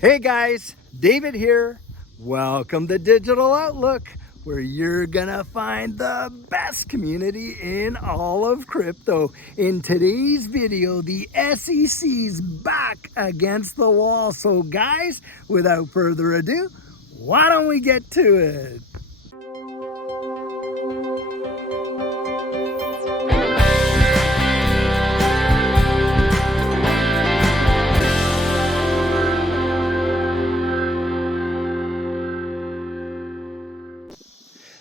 Hey guys, David here. Welcome to Digital Outlook, where you're gonna find the best community in all of crypto. In today's video, the SEC's back against the wall. So guys, without further ado, why don't we get to it?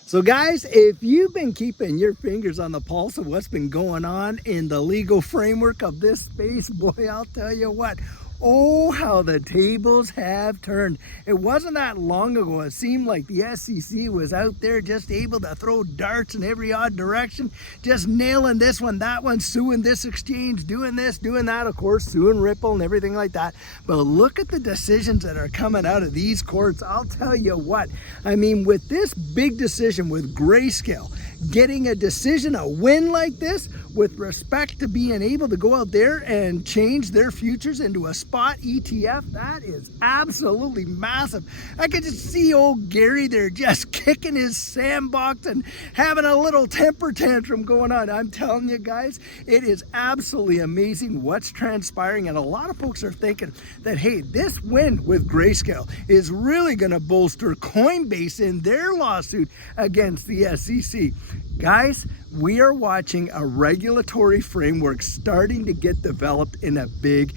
So guys, if you've been keeping your fingers on the pulse of what's been going on in the legal framework of this space, boy, I'll tell you what, oh, how the tables have turned. It wasn't that long ago, it seemed like the SEC was out there just able to throw darts in every odd direction, just nailing this one, that one, suing this exchange, doing this, doing that, of course, suing Ripple and everything like that. But look at the decisions that are coming out of these courts. I'll tell you what, I mean, with this big decision with Grayscale, getting a decision, a win like this, with respect to being able to go out there and change their futures into a spot ETF, that is absolutely massive. I could just see old Gary there just kicking his sandbox and having a little temper tantrum going on. I'm telling you guys, it is absolutely amazing what's transpiring, and a lot of folks are thinking that, hey, this win with Grayscale is really going to bolster Coinbase in their lawsuit against the SEC. Guys, we are watching a regulatory framework starting to get developed in a big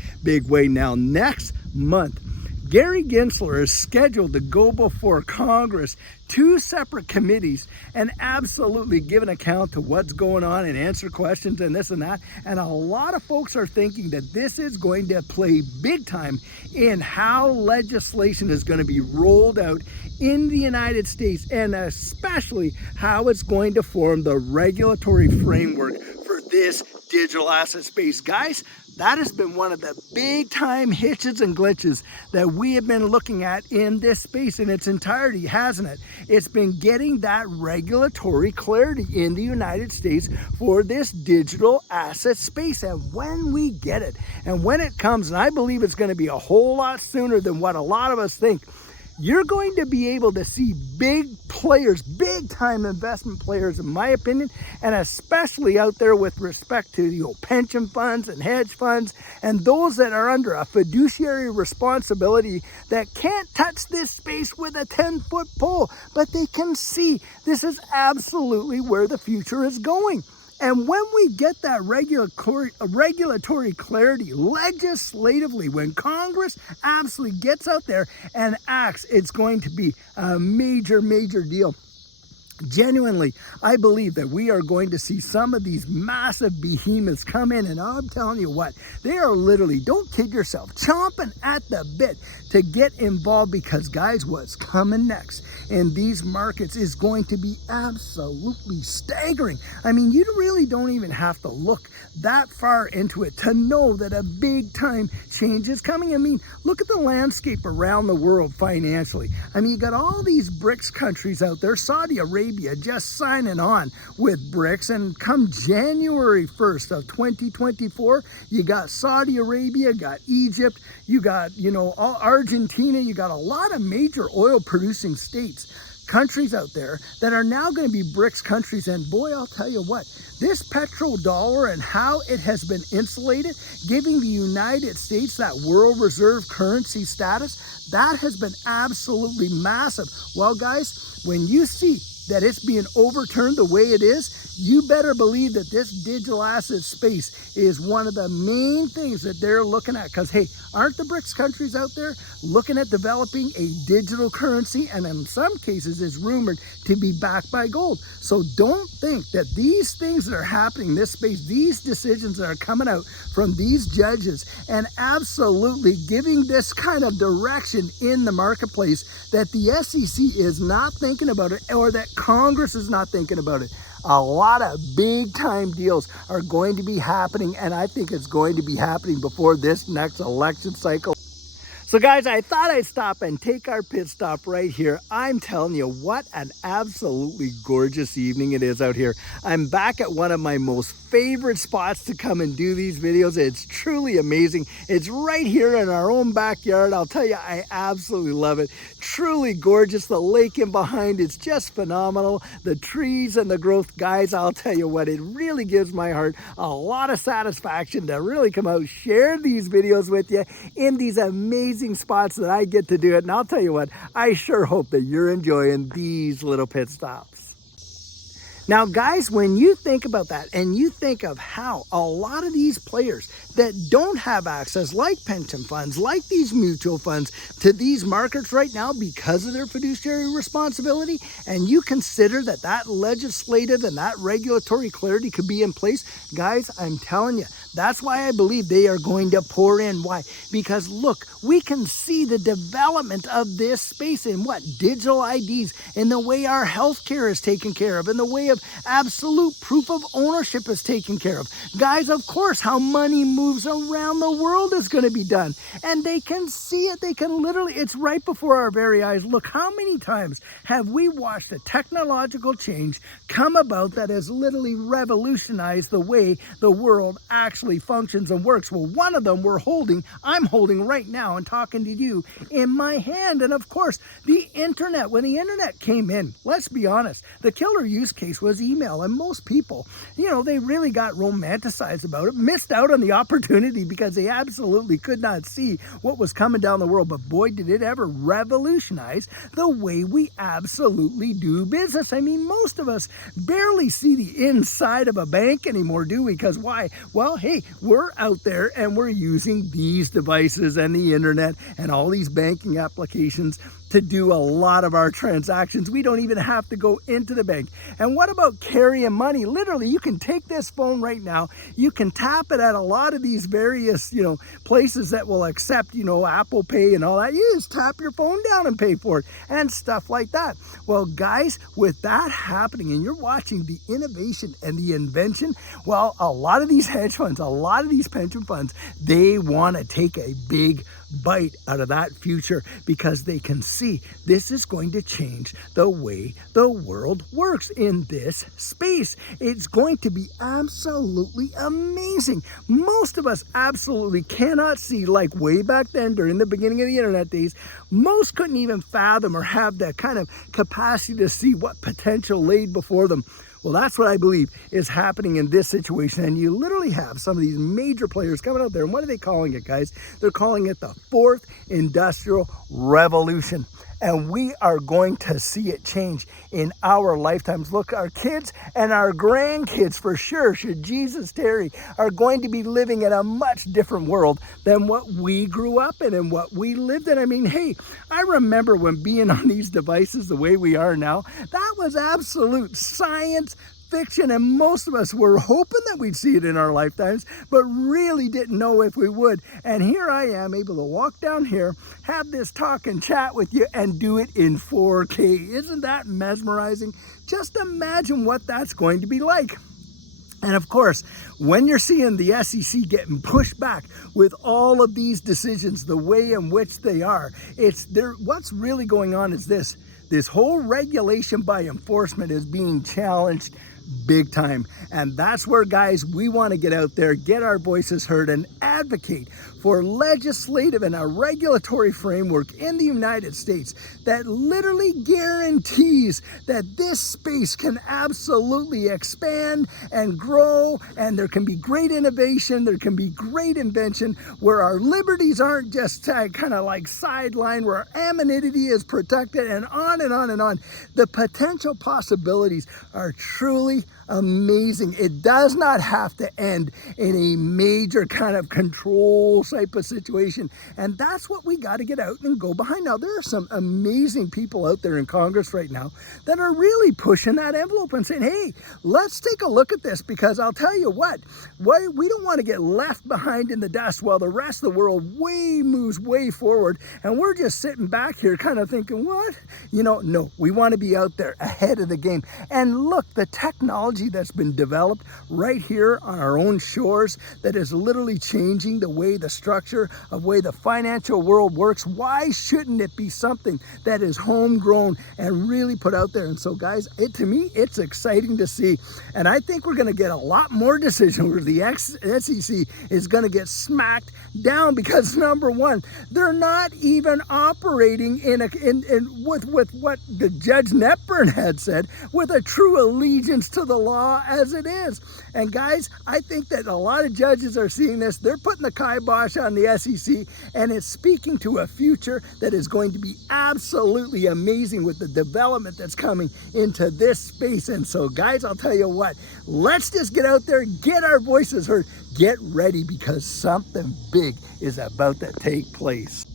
way. Now, next month, Gary Gensler is scheduled to go before Congress, two separate committees, and absolutely give an account to what's going on and answer questions and this and that. And a lot of folks are thinking that this is going to play big time in how legislation is going to be rolled out in the United States, and especially how it's going to form the regulatory framework for this digital asset space. Guys, that has been one of the big time hitches and glitches that we have been looking at in this space in its entirety, hasn't it? It's been getting that regulatory clarity in the United States for this digital asset space. And when we get it, and when it comes, and I believe it's going to be a whole lot sooner than what a lot of us think, you're going to be able to see big players, big time investment players, in my opinion, and especially out there with respect to pension funds and hedge funds and those that are under a fiduciary responsibility that can't touch this space with a 10-foot pole, but they can see this is absolutely where the future is going. And when we get that regulatory clarity legislatively, when Congress absolutely gets out there and acts, it's going to be a major deal. Genuinely, I believe that we are going to see some of these massive behemoths come in, and I'm telling you what, they are literally, don't kid yourself, chomping at the bit to get involved, because guys, what's coming next in these markets is going to be absolutely staggering. I mean, you really don't even have to look that far into it to know that a big time change is coming. I mean, look at the landscape around the world financially. I mean, you got all these BRICS countries out there, Saudi Arabia just signing on with BRICS, and come January 1st of 2024, you got Saudi Arabia, got Egypt, you got, all Argentina, you got a lot of major oil producing states, countries out there that are now going to be BRICS countries. And boy, I'll tell you what, this petrodollar and how it has been insulated, giving the United States that world reserve currency status, that has been absolutely massive. Well, guys, when you see that it's being overturned the way it is, you better believe that this digital asset space is one of the main things that they're looking at. Because, hey, aren't the BRICS countries out there looking at developing a digital currency, and in some cases is rumored to be backed by gold? So don't think that these things that are happening in this space, these decisions that are coming out from these judges and absolutely giving this kind of direction in the marketplace, that the SEC is not thinking about it, or that Congress is not thinking about it. A lot of big time deals are going to be happening, and I think it's going to be happening before this next election cycle. So guys, I thought I'd stop and take our pit stop right here. I'm telling you, what an absolutely gorgeous evening it is out here. I'm back at one of my most favorite spots to come and do these videos. It's truly amazing. It's right here in our own backyard. I'll tell you, I absolutely love it. Truly gorgeous. The lake in behind, it's just phenomenal. The trees and the growth, guys, I'll tell you what, it really gives my heart a lot of satisfaction to really come out, share these videos with you in these amazing spots that I get to do it. And I'll tell you what, I sure hope that you're enjoying these little pit stops. Now guys, when you think about that and you think of how a lot of these players that don't have access, like pension funds, like these mutual funds, to these markets right now because of their fiduciary responsibility, and you consider that that legislative and that regulatory clarity could be in place, guys, I'm telling you, that's why I believe they are going to pour in. Why? Because look, we can see the development of this space in what? Digital IDs, in the way our healthcare is taken care of, in the way of absolute proof of ownership is taken care of. Guys, of course, how money moves around the world is going to be done. And they can see it. They can literally, it's right before our very eyes. Look, how many times have we watched a technological change come about that has literally revolutionized the way the world actually functions and works? Well, one of them I'm holding right now and talking to you in my hand. And of course, the internet. When the internet came in, let's be honest, the killer use case was email. And most people, they really got romanticized about it, missed out on the opportunity because they absolutely could not see what was coming down the world. But boy, did it ever revolutionize the way we absolutely do business. I mean, most of us barely see the inside of a bank anymore, do we? Because why? Well, hey, we're out there and we're using these devices and the internet and all these banking applications to do a lot of our transactions. We don't even have to go into the bank. And what about carrying money? Literally, you can take this phone right now, you can tap it at a lot of these various, places that will accept, Apple Pay and all that. You just tap your phone down and pay for it and stuff like that. Well, guys, with that happening and you're watching the innovation and the invention, well, a lot of these hedge funds, a lot of these pension funds, they want to take a big bite out of that future because they can see this is going to change the way the world works in this space. It's going to be absolutely amazing. Most of us absolutely cannot see, like way back then during the beginning of the internet days, most couldn't even fathom or have that kind of capacity to see what potential laid before them. Well, that's what I believe is happening in this situation. And you literally have some of these major players coming out there. And what are they calling it, guys? They're calling it the fourth industrial revolution. And we are going to see it change in our lifetimes. Look, our kids and our grandkids, for sure, should Jesus tarry, are going to be living in a much different world than what we grew up in and what we lived in. I mean, hey, I remember when being on these devices the way we are now, that was absolute science fiction, and most of us were hoping that we'd see it in our lifetimes, but really didn't know if we would. And here I am, able to walk down here, have this talk and chat with you, and do it in 4K. Isn't that mesmerizing? Just imagine what that's going to be like. And of course, when you're seeing the SEC getting pushed back with all of these decisions, the way in which they are, what's really going on is this whole regulation by enforcement is being challenged big time. And that's where, guys, we want to get out there, get our voices heard, and advocate for legislative and a regulatory framework in the United States that literally guarantees that this space can absolutely expand and grow, and there can be great innovation, there can be great invention, where our liberties aren't just kind of like sidelined, where our anonymity is protected, and on and on and on. The potential possibilities are truly amazing. It does not have to end in a major kind of control type of situation. And that's what we got to get out and go behind. Now, there are some amazing people out there in Congress right now that are really pushing that envelope and saying, hey, let's take a look at this, because I'll tell you what, we don't want to get left behind in the dust while the rest of the world moves way forward. And we're just sitting back here kind of thinking, what? No, we want to be out there ahead of the game. And look, the technology that's been developed right here on our own shores that is literally changing the way the structure of way the financial world works, why shouldn't it be something that is homegrown and really put out there? And so guys, to me, it's exciting to see. And I think we're going to get a lot more decisions where the SEC is going to get smacked down because number one, they're not even operating with what the Judge Netburn had said, with a true allegiance to the law as it is. And guys, I think that a lot of judges are seeing this. They're putting the kibosh on the SEC, and it's speaking to a future that is going to be absolutely amazing with the development that's coming into this space. And so guys, I'll tell you what, let's just get out there, get our voices heard, get ready, because something big is about to take place.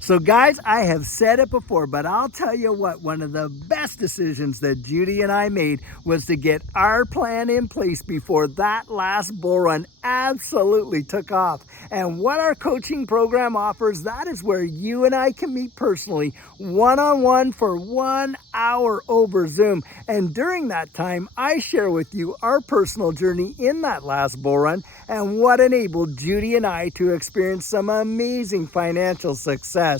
So guys, I have said it before, but I'll tell you what, one of the best decisions that Judy and I made was to get our plan in place before that last bull run absolutely took off. And what our coaching program offers, that is where you and I can meet personally, one-on-one for 1 hour over Zoom. And during that time, I share with you our personal journey in that last bull run and what enabled Judy and I to experience some amazing financial success.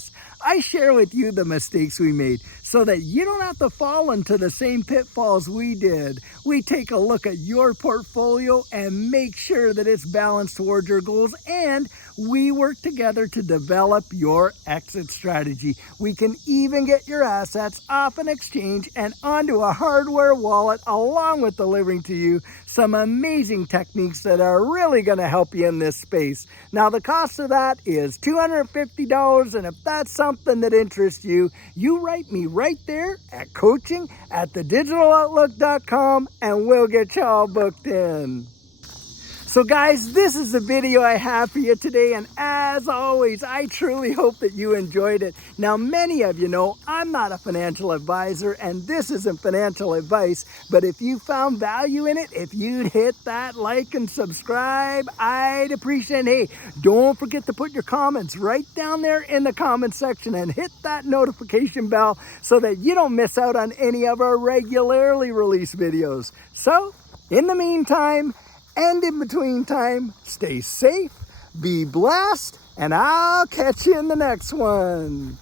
I share with you the mistakes we made so that you don't have to fall into the same pitfalls we did. We take a look at your portfolio and make sure that it's balanced towards your goals, and we work together to develop your exit strategy. We can even get your assets off an exchange and onto a hardware wallet, along with delivering to you some amazing techniques that are really going to help you in this space. Now, the cost of that is $250, and if that's something that interests you, you write me right there at coaching@thedigitaloutlook.com, and we'll get you all booked in. So guys, this is the video I have for you today, and as always, I truly hope that you enjoyed it. Now, many of you know I'm not a financial advisor, and this isn't financial advice, but if you found value in it, if you'd hit that like and subscribe, I'd appreciate it. Hey, don't forget to put your comments right down there in the comment section and hit that notification bell so that you don't miss out on any of our regularly released videos. So, in the meantime, and in between time, stay safe, be blessed, and I'll catch you in the next one.